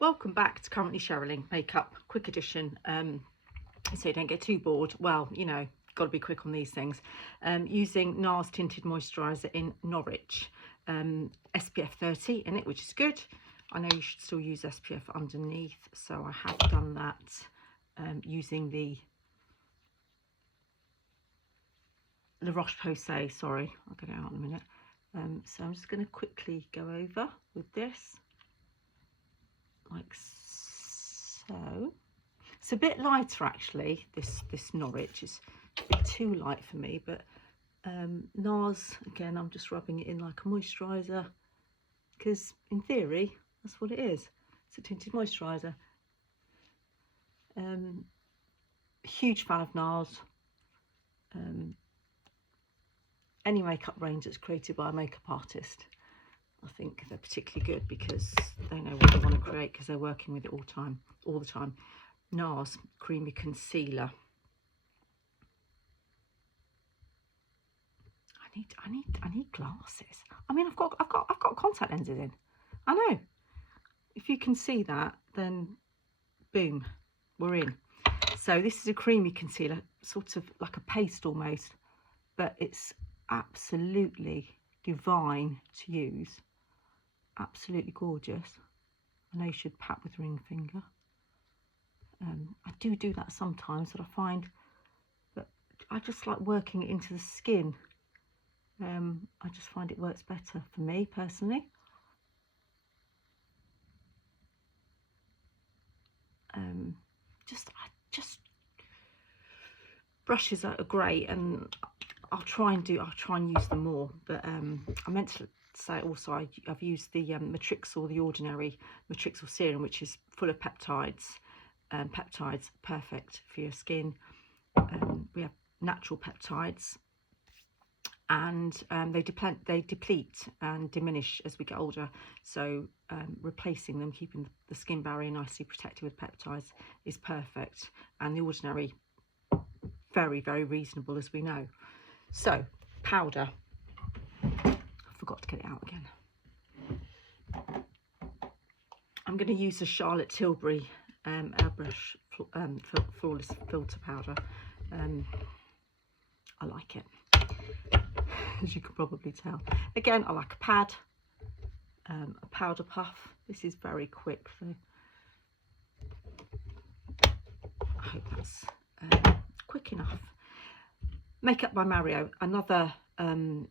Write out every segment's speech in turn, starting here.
Welcome back to Currently Sheryling Makeup, quick edition, so you don't get too bored. Well, you know, got to be quick on these things. Using NARS Tinted Moisturiser in Norwich, SPF 30 in it, which is good. I know you should still use SPF underneath, so I have done that using the La Roche-Posay, sorry, I'll get it out in a minute. So I'm just going to quickly go over with this, like so. It's a bit lighter actually, this Norwich is a bit too light for me, but NARS, again, I'm just rubbing it in like a moisturiser, because in theory, that's what it is. It's a tinted moisturiser. Huge fan of NARS. Any makeup range that's created by a makeup artist, I think they're particularly good because they know what they want to create because they're working with it all the time. NARS Creamy Concealer. I need glasses. I mean, I've got contact lenses in. I know. If you can see that, then boom, we're in. So this is a creamy concealer, sort of like a paste almost, but it's absolutely divine to use. Absolutely gorgeous. I know you should pat with ring finger. I do that sometimes, but I find that I just like working it into the skin. I just find it works better for me personally. Just brushes are great, and I'll try and use them more. But I meant to say also I've used the Matrixyl, the ordinary Matrixyl serum, which is full of peptides. Peptides perfect for your skin. We have natural peptides, and they deplete and diminish as we get older. So replacing them, keeping the skin barrier nicely protected with peptides is perfect. And the ordinary, very, very reasonable, as we know. So powder, I forgot to get it out again. I'm going to use the Charlotte Tilbury Airbrush Flawless Filter Powder. I like it, as you can probably tell. Again, I like a pad, a powder puff. This is very quick, so I hope that's quick enough. Makeup by Mario, another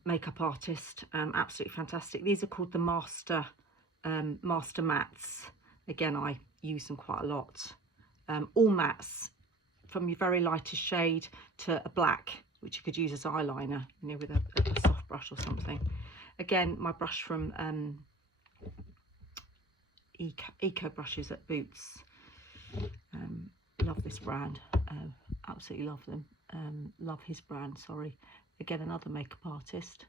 makeup artist, absolutely fantastic. These are called the Master Mattes. Again, I use them quite a lot. All mattes, from your very lightest shade to a black, which you could use as eyeliner, you know, with a soft brush or something. Again, my brush from Eco Brushes at Boots. Love this brand, absolutely love them. Love his brand, sorry. Again, another makeup artist,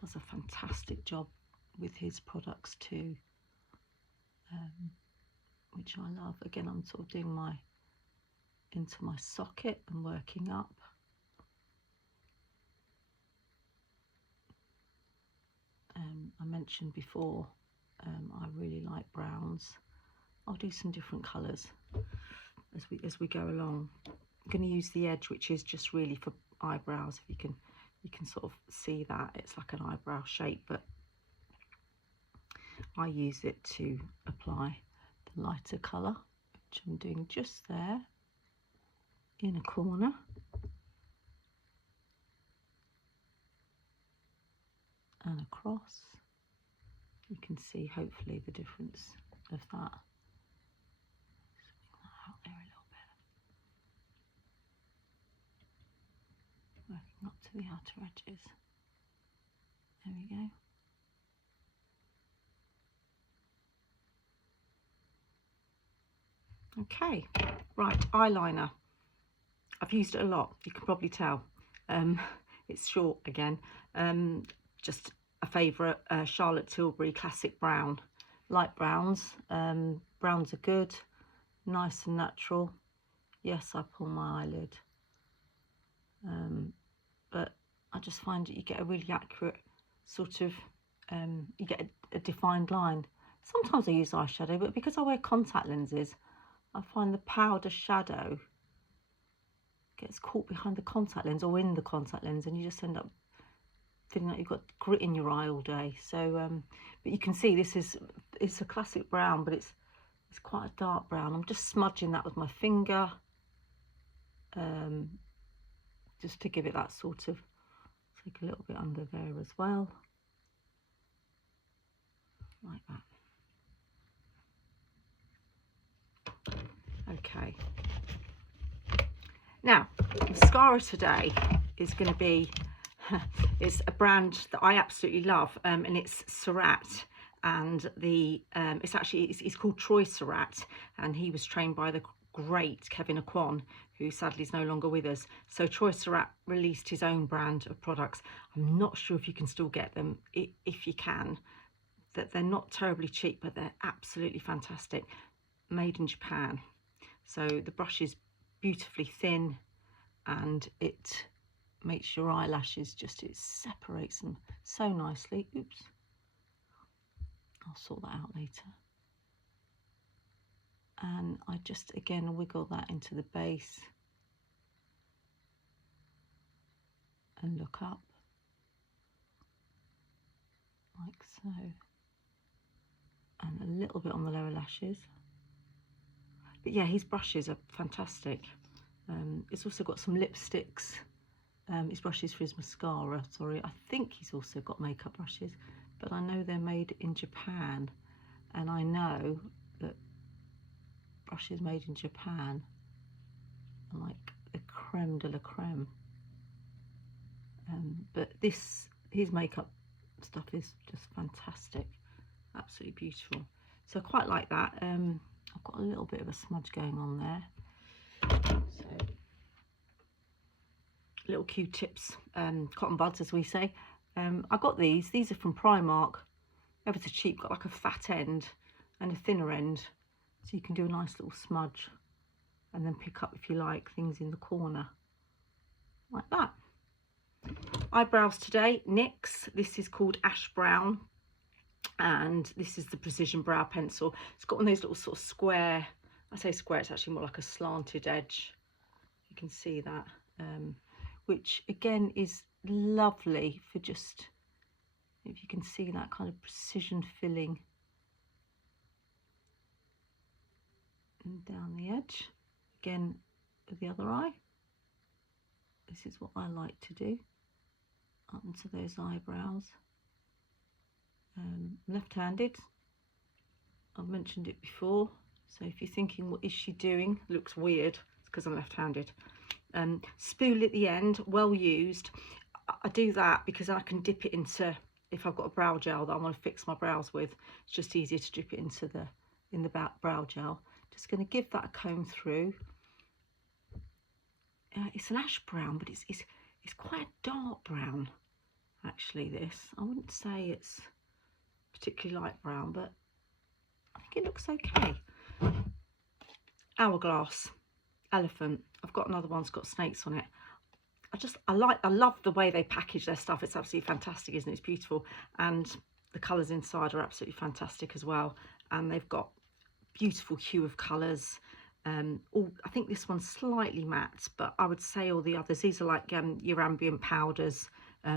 does a fantastic job with his products too, which I love. Again, I'm sort of doing into my socket and working up. I mentioned before, I really like browns. I'll do some different colours as we go along. I'm going to use the edge, which is just really for eyebrows. If you can sort of see that it's like an eyebrow shape, but I use it to apply the lighter colour, which I'm doing just there in a corner. And across. You can see hopefully the difference of that. Bring that out there a little bit. Working up to the outer edges. There we go. Okay, right, eyeliner. I've used it a lot, you can probably tell. It's short again. Just a favourite, Charlotte Tilbury Classic Brown. Light browns. Browns are good, nice and natural. Yes, I pull my eyelid. But I just find that you get a really accurate sort of, you get a defined line. Sometimes I use eyeshadow, but because I wear contact lenses, I find the powder shadow gets caught behind the contact lens or in the contact lens, and you just end up feeling like you've got grit in your eye all day. So, but you can see it's a classic brown, but it's quite a dark brown. I'm just smudging that with my finger, just to give it that sort of, take a little bit under there as well, like that. Okay. Now, mascara today is going to be, it's a brand that I absolutely love, and it's Surratt, and it's called Troy Surratt, and he was trained by the great Kevin Aucoin, who sadly is no longer with us. So Troy Surratt released his own brand of products. I'm not sure if you can still get them. If you can, that they're not terribly cheap, but they're absolutely fantastic, made in Japan. So the brush is beautifully thin, and it makes your eyelashes it separates them so nicely. Oops, I'll sort that out later. And I just again wiggle that into the base and look up like so, and a little bit on the lower lashes. But yeah, his brushes are fantastic. It's also got some lipsticks, his brushes for his mascara, sorry. I think he's also got makeup brushes, but I know they're made in Japan, and I know that brushes made in Japan are like the creme de la creme. But his makeup stuff is just fantastic, absolutely beautiful. So I quite like that. I've got a little bit of a smudge going on there. So little Q-tips, cotton buds as we say. I got these are from Primark, ever so cheap, got like a fat end and a thinner end, so you can do a nice little smudge and then pick up, if you like, things in the corner like that. Eyebrows today, NYX, this is called Ash Brown, and this is the Precision Brow Pencil. It's got one of those little sort of square, I say square, it's actually more like a slanted edge, you can see that, which again is lovely for just, if you can see that kind of precision filling and down the edge. Again with the other eye, this is what I like to do, up into those eyebrows. Left-handed, I've mentioned it before, so if you're thinking what is she doing, looks weird, it's because I'm left-handed. Spool at the end, well used. I do that because I can dip it into, if I've got a brow gel that I want to fix my brows with, it's just easier to dip it into the brow gel. Just going to give that a comb through. It's an ash brown, but it's quite a dark brown actually. This, I wouldn't say it's particularly light brown, but I think it looks okay. Hourglass, elephant. I've got another one that's got snakes on it. I love the way they package their stuff. It's absolutely fantastic, isn't it? It's beautiful, and the colours inside are absolutely fantastic as well. And they've got beautiful hue of colours. I think this one's slightly matte, but I would say all the others, these are like your ambient powders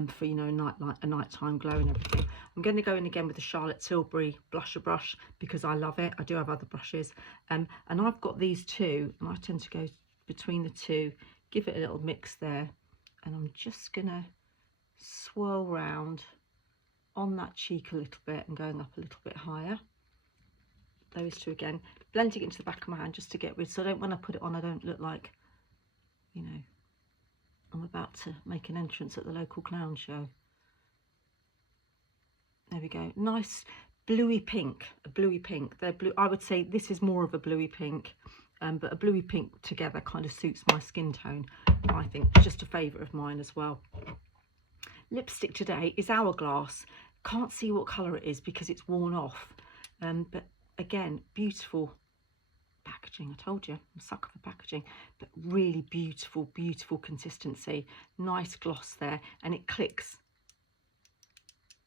for, you know, a nighttime glow and everything. I'm going to go in again with the Charlotte Tilbury blusher brush because I love it. I do have other brushes, and I've got these two, and I tend to go between the two, give it a little mix there, and I'm just going to swirl round on that cheek a little bit and going up a little bit higher. Those two again, blending it into the back of my hand just to get rid, so when I put it on, I don't look like, you know, I'm about to make an entrance at the local clown show. There we go. Nice bluey pink, a bluey pink. They're blue. I would say this is more of a bluey pink, but a bluey pink together kind of suits my skin tone. I think it's just a favourite of mine as well. Lipstick today is Hourglass. Can't see what colour it is because it's worn off, but again, beautiful packaging. I told you, I'm a sucker for packaging, but really beautiful, beautiful consistency. Nice gloss there, and it clicks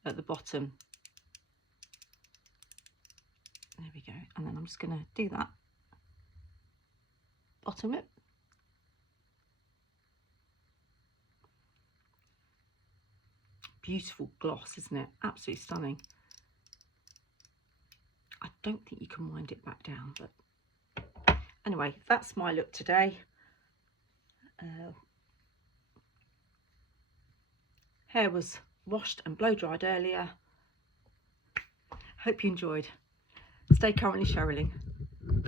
at the bottom. There we go. And then I'm just going to do that bottom lip. Beautiful gloss, isn't it? Absolutely stunning. I don't think you can wind it back down, but anyway, that's my look today. Hair was washed and blow dried earlier. Hope you enjoyed. Stay currently Sherilyn.